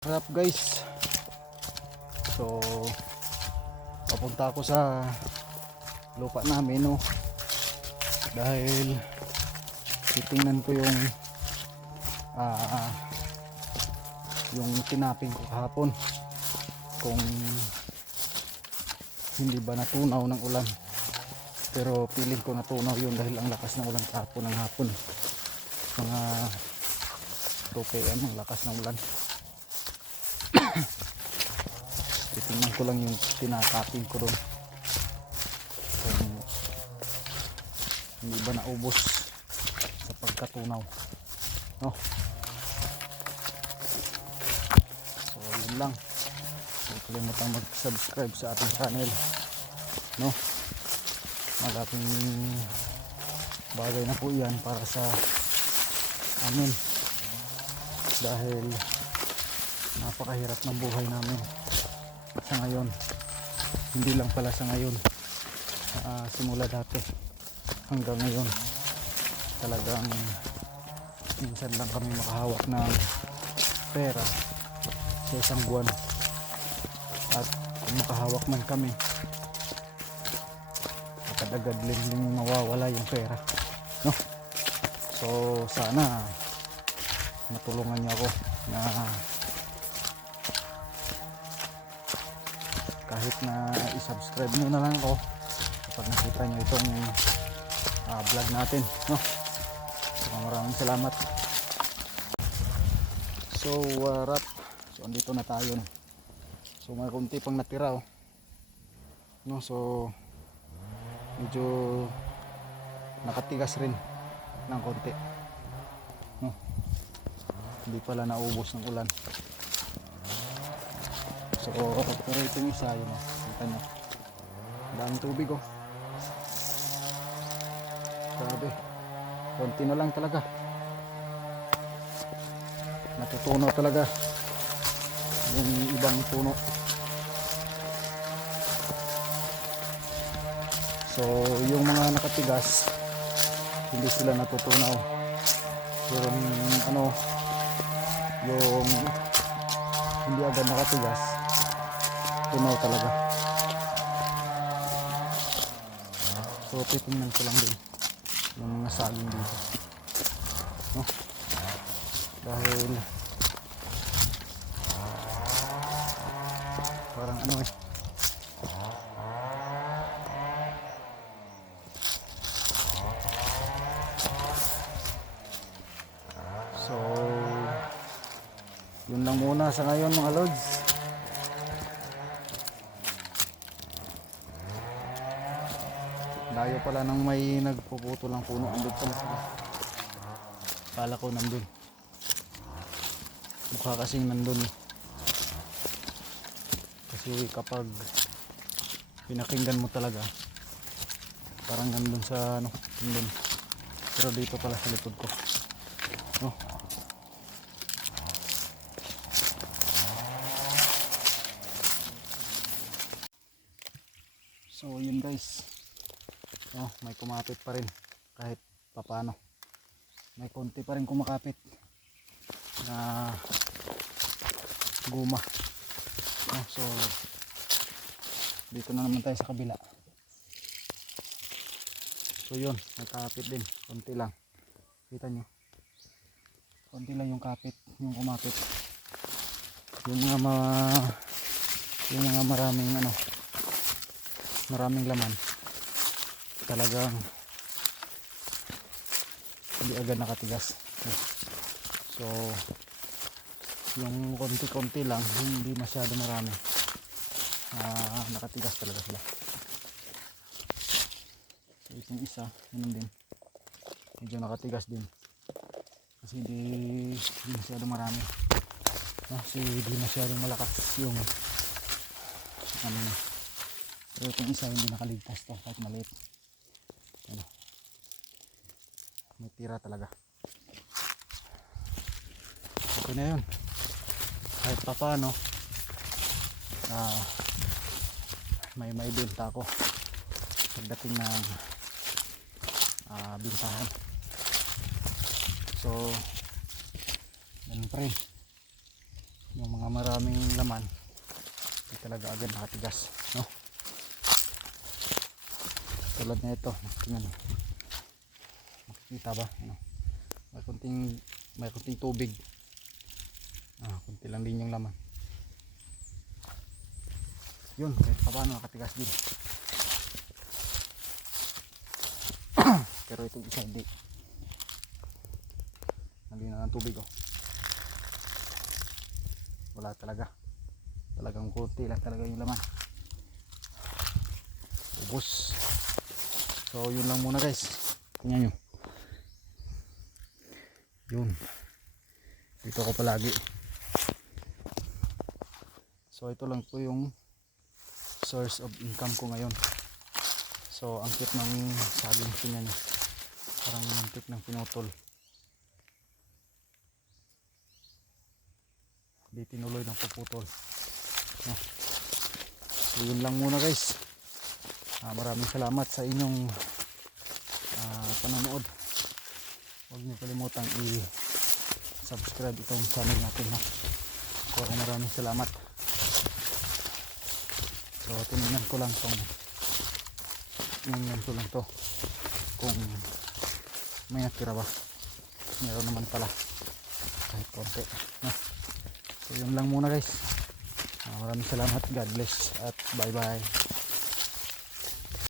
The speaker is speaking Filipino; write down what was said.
What's up guys? So papunta ako sa lupa namin, no, dahil titingnan ko yung tinaping ko kahapon, kung hindi ba natunaw ng ulan. Pero piling ko natunaw yun dahil ang lakas ng ulan kahapon ng hapon, mga 2 PM ang lakas ng ulan. Titingnan ko lang yung tinataping ko doon kung hindi ba naubos sa pagkatunaw, no? So yun lang, huwag kalimutang mag-subscribe sa ating channel, no? Malaking bagay na po yan para sa amin, dahil napakahirap ng buhay namin sa ngayon. Hindi lang pala sa ngayon, simula dati hanggang ngayon, talagang minsan lang kami makahawak ng pera sa isang buwan, at kung makahawak man kami, agad-agad din mawawala yung pera, no? So sana matulungan niyo ako na kahit na i-subscribe nyo na lang ako kapag nakita nyo itong vlog natin, no? So maraming salamat. So wrap, so andito na tayo, no? So may kunti pang natira, oh, no? So medyo nakatigas rin ng konti, no? Hindi pala naubos ng ulan. So pero itong isa, yun, kita nyo, daming tubig, oh. Grabe, konti na lang talaga, natutunaw talaga yung ibang puno. So yung mga nakatigas, hindi sila natutunaw. Pero yung hindi agad nakatigas, tunaw talaga. So titingnan ko lang din yung mga saging dito, no? Dahil parang so yun lang muna sa ngayon, mga lods. Layo pala nang may nagpuputo lang puno. Andun pala sila. Kala ko nandun. Mukha kasing nandun, eh. Kasi kapag pinakinggan mo talaga, parang nandun sa nandun. Pero dito pala sa likod ko, no? So yun guys, oh, may kumapit pa rin kahit papano. May konti pa rin kumakapit na guma, oh. So dito na naman tayo sa kabila. So yun, may kapit din, konti lang. Kita nyo, konti lang yung kapit, yung kumapit. Yung mga maraming laman, talagang hindi agad nakatigas. So yung konti-konti lang, hindi masyado marami, nakatigas talaga sila. So itong isa, yun din, medyo nakatigas din kasi hindi masyado marami, kasi hindi masyado malakas yung na. Pero itong isa hindi nakaligtas to, kahit maliit. May tira talaga. Okay na yun, kahit pa paano may benta ako pagdating ng bintahan. So yan pa rin, yung mga maraming laman hindi talaga agad nakatigas, no? Tulad na ito, tingnan mo, makikita ba, ano? may kunting tubig, kunti lang din yung laman, yun, kahit pa paano nakatigas din. Pero itong isa hindi, na ng tubig, oh. Wala talagang kunti lang talaga yung laman, ubos. So yun lang muna guys, tingnan nyo, yun, dito ko palagi. So ito lang po yung source of income ko ngayon. So ang cute ng saging, tingnan nyo, parang muntik ng pinutol, di tinuloy ng puputol, no? So yun lang muna guys. Maraming salamat sa inyong panonood. Huwag niyo kalimutang i-subscribe itong channel natin, no? So maraming salamat. So tinignan ko lang to kung may natira ba. Meron naman pala kahit konti, no? So yun lang muna guys. Maraming salamat. God bless at bye bye.